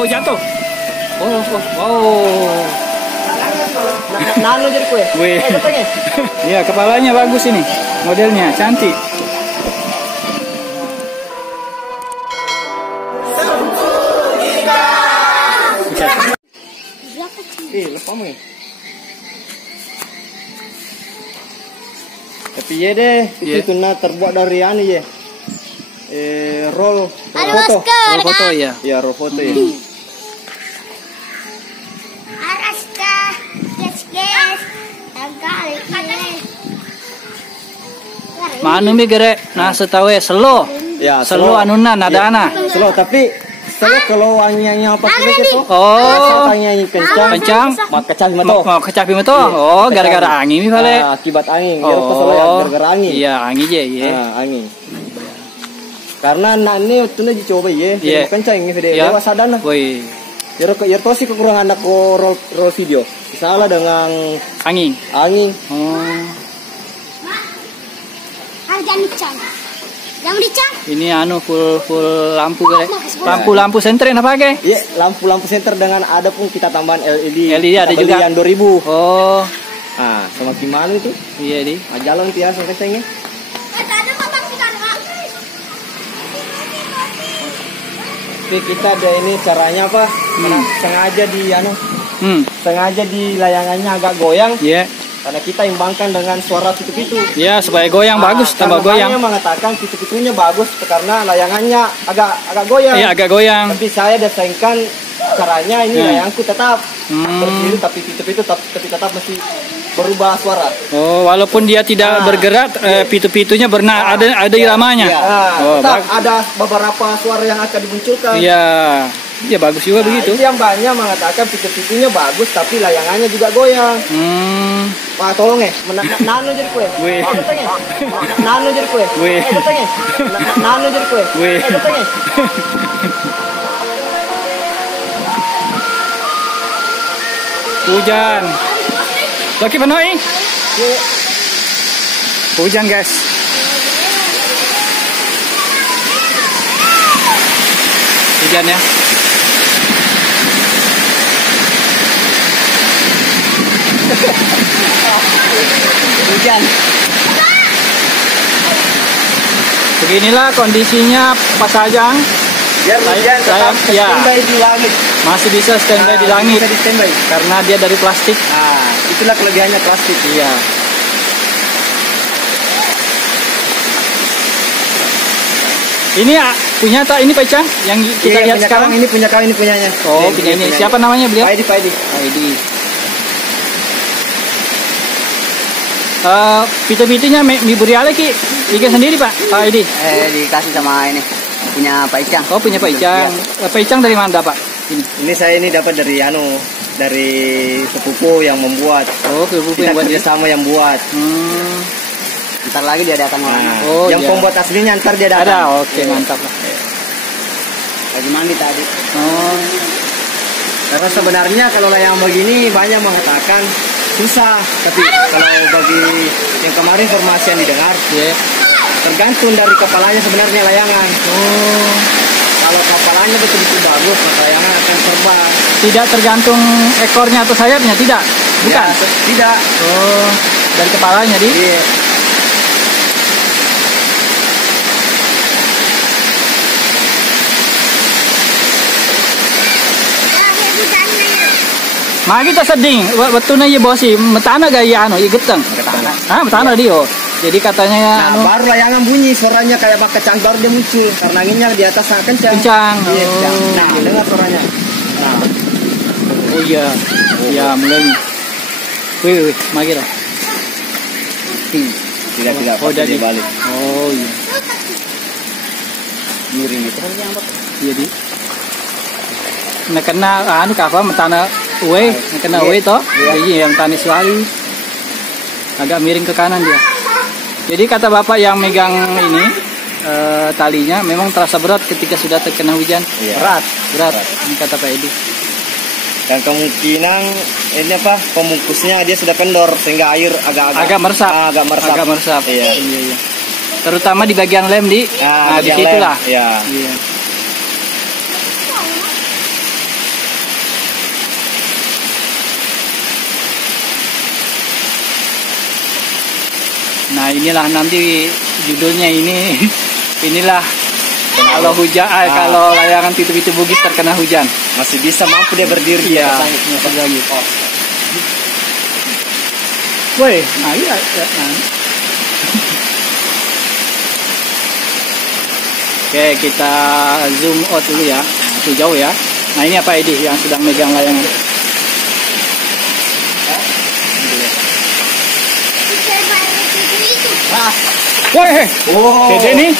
Oh, jatuh. Oh. Nano jadi kue. Wih. Iya, kepalanya bagus ini. Modelnya cantik. Lepas ni. Tapi ya deh, itu kena terbuat dari ani ya. Roll foto. Roll foto ya. Ya, roll foto ya. Manu mi gere na setawe selo. Ya, selo anuna nadana. Selo tapi setelah kalau wanginya apa sih itu? Oh. Wanginya kencang. Mak kecang Mau kecapi meto. Oh, gara-gara angin mi bale. Akibat angin. Ya, gara-gara angin. Iya, angin je ya. Angin. Karena nane itu nih dicoba ya. Kencang ini video. Dewasa dana. Woi. Ya toh sih kekurangan anak roll video. Salah dengan angin. Oh. Jangan dicang. Ini full lampu gere. Lampu senter apa pakai? Iya, lampu senter dengan ada pun kita tambahan LED. LED ada juga yang 2000. Oh. Nah, sama gimana itu? Iya, di. Jalan dia sampai kencangnya. Oke, kita ada ini caranya apa? Sengaja sengaja di layangannya agak goyang. Iya. Karena kita imbangkan dengan suara pitu-pitu. Ya, supaya goyang bagus, tambah goyang. Saya mengatakan pitu-pitunya bagus karena layangannya agak goyang. Iya, agak goyang. Tapi saya desainkan caranya ini layangku tetap berdiri tapi pitu-pitu tapi tetap mesti berubah suara. Oh, walaupun dia tidak bergerak, pitu-pitunya ada iramanya. Ya, tetap ada beberapa suara yang akan dimunculkan. Iya. Ya bagus juga begitu. Itu yang banyak mengatakan pitu-pitunya bagus tapi layangannya juga goyang. Pak tolong ya, nano jadi kue. Nano jadi kue. Nano jadi kue. Hujan. Lagi penuh hujan guys. Hujan ya. Hujan. Beginilah kondisinya Pasajang. Saya standby di langit. Masih bisa standby di langit. Bisa di standby. Karena dia dari plastik. Itulah kelebihannya plastik. Iya. Ini punya tak ini Pak Icang yang kita lihat sekarang? Ini punya kau, ini punyanya. Oh, punya ini. Siapa namanya beliau? Pak Edi. Pitu-pitunya diberi lagi bikin sendiri Pak Edi? Dikasih sama ini punya Pak Icang. Oh, punya Pak Icang. Pak Icang dari mana Pak? Ini saya dapat dari dari sepupu yang membuat. Oh, sepupu yang buat sama yang buat. Ntar lagi dia datang. Yang pembuat aslinya ntar dia datang. Ada, oke, mantap lah. Lagi mandi tadi. Karena sebenarnya kalau layangan begini banyak mengatakan susah, tapi kalau bagi yang kemarin informasi yang didengar, tergantung dari kepalanya sebenarnya layangan. Kalau kepalanya betul-betul bagus, maka layangan akan terbang. Tidak tergantung ekornya atau sayapnya, tidak? Bukan? Ya, tidak. Oh, dari kepalanya, Di? Iya. Mari kita seding, betulnya ya bosi, metana gaya geteng. Metana dia. Jadi katanya baru layangan bunyi suaranya kayak bak kecang baru dia muncul karena anginnya di atas sangat kencang. Nah, dengar suaranya. Oh iya. Ya, mulai. Wih, mari lah. Tidak. Oh, jadi balik. Oh iya. Miring itu kan yang apa? Iya, Di. Nah, kena kapa metana kena toh. Jadi yang tani suari agak miring ke kanan dia. Jadi kata Bapak yang megang ini talinya memang terasa berat ketika sudah terkena hujan. Berat. Ini kata Pak Edi. Dan kemungkinan ini pembungkusnya dia sudah kendor sehingga air agak meresap. Agak meresap. Iya. Terutama di bagian lem di. Di situlah. Iya. Nah, inilah nanti judulnya ini. Inilah kalau hujan, kalau layangan Pitu-Pitu Bugis terkena hujan. Masih bisa mampu dia berdiri di Iya. atas angin. Oh. Woi, nah iya. Nah. Oke, kita zoom out dulu ya. Nah, itu jauh ya. Nah, ini apa Edi yang sedang megang layangan? Woi, cede nih.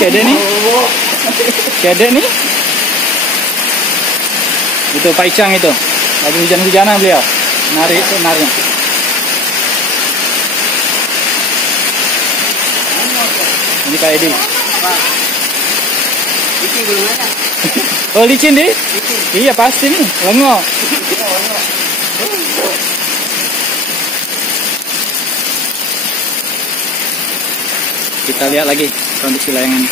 Cede nih. Itu Pak Icang itu. Lagi hujan-hujanan beliau. Narik senarnya. Ini Kak Edi. Oh, licin di? Iya pasti nih, lengo. Kita lihat lagi kondisi layangan.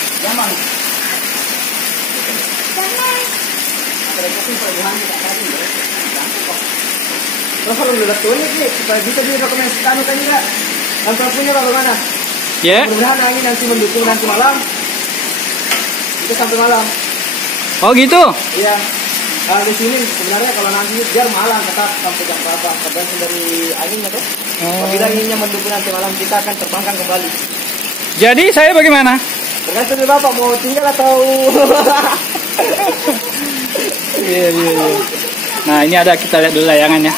Kalau udah tuanya sih, supaya bisa direkomendasikan kan enggak? Antara punya bagaimana? Ya. Mudah-mudahan angin nanti mendukung nanti malam. Itu sampai malam. Oh gitu. Iya. Kalau di sini sebenarnya kalau nanti biar malam tetap sampai jam berapa tergantung dari anginnya tuh. Apabila anginnya mendukung nanti malam kita akan terbangkan kembali. Jadi saya bagaimana? Tergantung dari Bapak mau tinggal atau Iya. Nah, ini ada kita lihat dulu layangannya.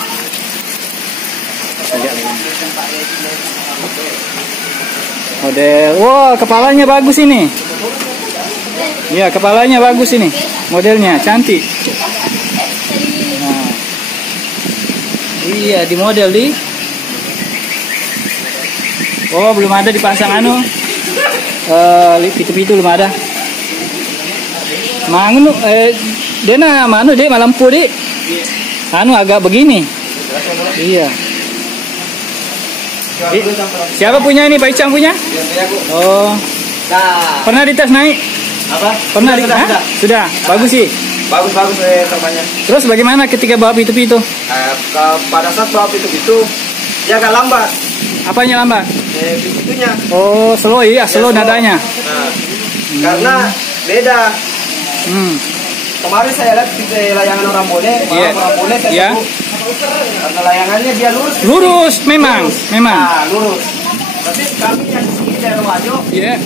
Kita lihat model. Wow, kepalanya bagus ini. Iya, kepalanya bagus ini. Modelnya cantik. Nah. Iya, di model di. Oh, belum ada dipasang anu. Pitu-pitu belum ada. Mangun dia na manu dek malampu dek. Anu agak begini. Iya. Siapa punya ini? Pak Icang punya? Oh. Nah, Pernah dites naik? apa? Pernah di? Sudah. Bagus sih. Bagus terbangnya. Terus bagaimana ketika bawa pitu-pitu? Pada saat bawa itu dia agak lambat. Apanya lambat? Pitunya. Oh, slow ya, slow nadanya. Nah, karena beda. Kemarin saya lihat layangan orang boleh, orang boleh saya sebut. Karena layangannya dia lurus. Lurus, memang. Nah, lurus. Tapi kami yang di sini dari Wajo. Iya.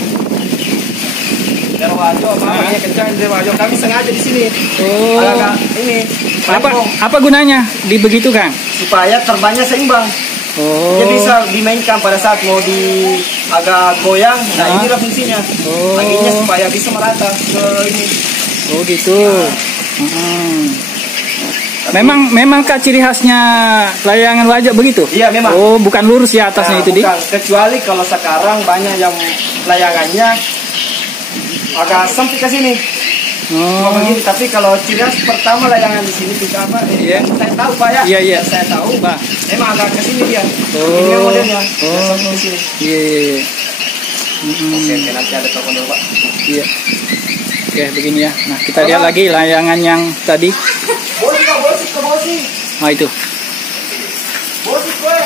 Dari Wajo, makanya kencang dari Wajo. Kami sengaja di sini. Oh. Agak ini. Apa gunanya dibegitukan? Supaya terbangnya seimbang. Oh. Dia bisa dimainkan pada saat mau di agak goyang. Nah, inilah fungsinya. Oh. Anginnya supaya bisa merata ke ini. Oh gitu. Memangkah ciri khasnya layangan wajak begitu? Iya memang. Oh, bukan lurus ya atasnya itu bukan. Kecuali kalau sekarang banyak yang layangannya agak sempit ke sini. Oh. Begini. Tapi kalau ciri khas pertama layangan di sini juga apa? Iya. Saya tahu Pak ya. Iya. Saya tahu. Pak. Memang agak ke sini dia. Oh. Ini modelnya. Oh. Ke sini. Iya. Oke, nanti ada telepon dulu Pak. Iya. Oke, begini ya. Nah, kita lihat lagi layangan yang tadi. Bosi. Nah, itu. Bosi kue.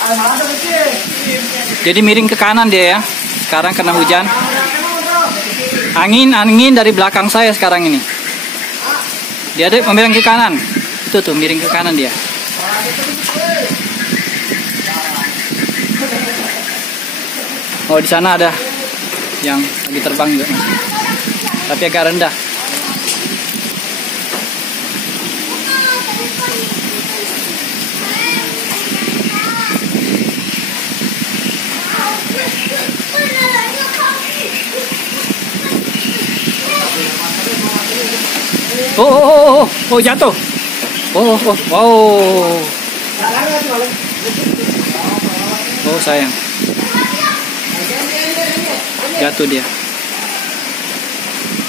Ada kecil. Jadi miring ke kanan dia ya. Sekarang kena hujan. Angin dari belakang saya sekarang ini. Dia ada miring ke kanan. Itu tuh miring ke kanan dia. Oh, di sana ada yang lagi terbang juga masih. Tapi agak rendah. Oh, jatuh. Wow. Oh, sayang. Jatuh dia.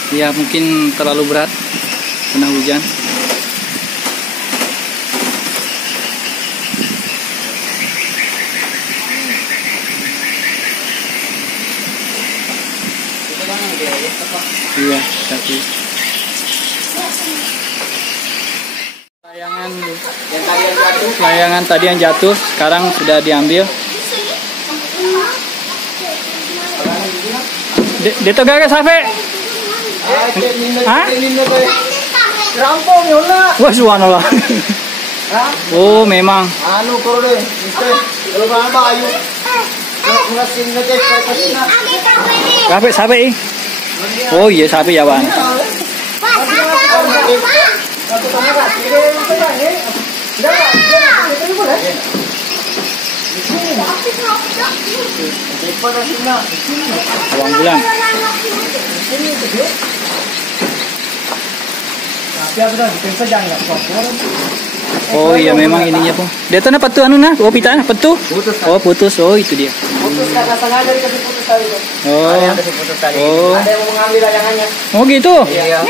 Ya, mungkin terlalu berat kena hujan. Iya, tapi layangan tadi yang jatuh sekarang sudah diambil. Dito gagas sampai. Hah? Rampung yuna. Wah, subhanallah. Oh, memang. Anu koro deh, mister. Kalau apa ayu. Ngasin ngecek kasina. Sampai. Oh iya, sampai ya, Bang. Uang bulan. Oh iya, memang ininya po. Dia tuh apa tuh anu nah? Oh pita, petu? Oh putus. Oh itu dia. Putus karena sengaja dikasih putus tadi. Oh. Ada yang kasih putus tadi. Oh. Ada yang mau mengambil layangannya. Oh gitu. Iya.